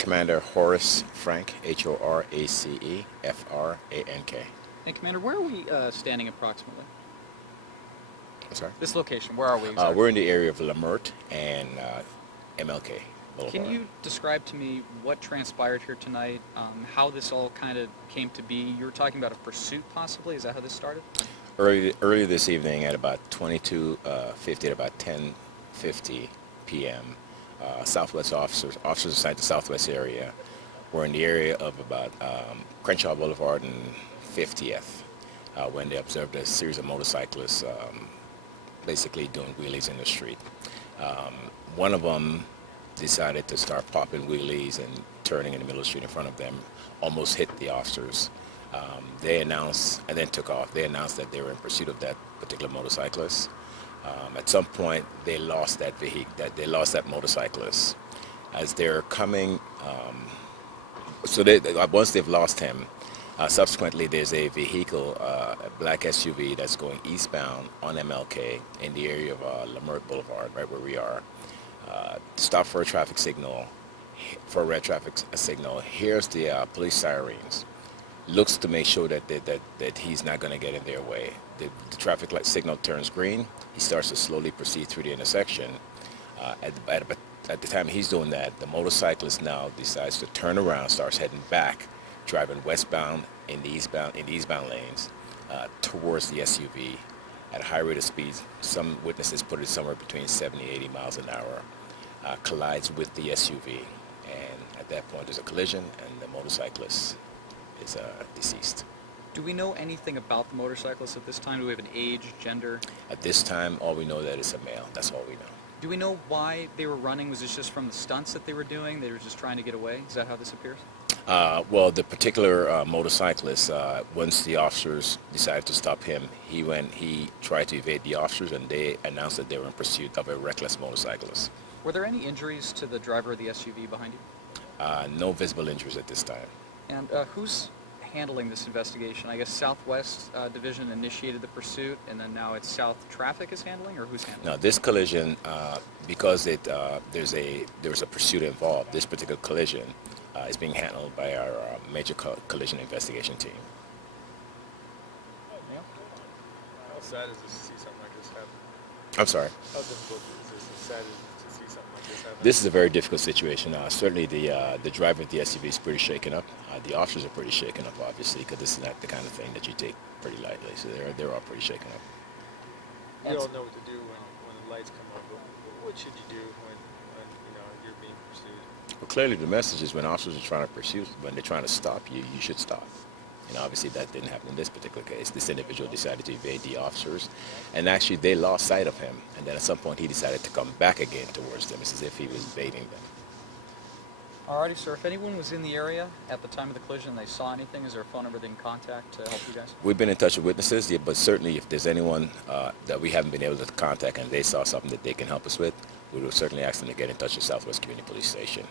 Commander Horace Frank, Horacefrank. And Commander, where are we standing approximately? I'm sorry? This location, where are we exactly? We're in the area of Lamert and MLK Blvd. Can you describe to me what transpired here tonight, how this all kind of came to be? You were talking about a pursuit possibly, is that how this started? Early this evening at about 22:50, at about 10:50 p.m., Southwest officers assigned to the Southwest area were in the area of about Crenshaw Boulevard and 50th when they observed a series of motorcyclists basically doing wheelies in the street. One of them decided to start popping wheelies and turning in the middle of the street in front of them, almost hit the officers. They announced, and then took off. They announced that they were in pursuit of that particular motorcyclist. At some point, they lost that vehicle. They lost that motorcyclist. As they're coming, once they've lost him, subsequently there's a vehicle, a black SUV that's going eastbound on MLK in the area of Lamert Boulevard, right where we are. Stop for a traffic signal, for a red traffic signal. Here's the police sirens. Looks to make sure that he's not going to get in their way. The traffic light signal turns green. He starts to slowly proceed through the intersection. At the time he's doing that, the motorcyclist now decides to turn around, starts heading back, driving westbound in the eastbound lanes towards the SUV at a high rate of speed. Some witnesses put it somewhere between 70 and 80 miles an hour. Collides with the SUV, and at that point there's a collision, and the motorcyclist is deceased. Do we know anything about the motorcyclist at this time? Do we have an age, gender? At this time, all we know that it's a male. That's all we know. Do we know why they were running? Was this just from the stunts that they were doing? They were just trying to get away? Is that how this appears? Well, the particular motorcyclist, once the officers decided to stop him, he tried to evade the officers, and they announced that they were in pursuit of a reckless motorcyclist. Were there any injuries to the driver of the SUV behind you? No visible injuries at this time. And who's handling this investigation? I guess Southwest Division initiated the pursuit, and then now it's South Traffic is handling, or who's handling? Now, this collision, because there's a pursuit involved, this particular collision is being handled by our major collision investigation team. How sad is this to see something like this happen? I'm sorry? How difficult is this? It's sad to see something like this happen? This is a very difficult situation. Certainly the driver of the SUV is pretty shaken up. The officers are pretty shaken up, obviously, because this is not the kind of thing that you take pretty lightly. So they're all pretty shaken up. You don't know what to do when the lights come up. What should you do when you're being pursued? Well, clearly the message is when officers are trying to pursue, when they're trying to stop you, you should stop. And obviously that didn't happen in this particular case. This individual decided to evade the officers, and actually they lost sight of him. And then at some point he decided to come back again towards them. It's as if he was evading them. Alrighty, sir. If anyone was in the area at the time of the collision and they saw anything, is there a phone number they can contact to help you guys? We've been in touch with witnesses, yeah, but certainly if there's anyone that we haven't been able to contact and they saw something that they can help us with, we will certainly ask them to get in touch with Southwest Community Police Station.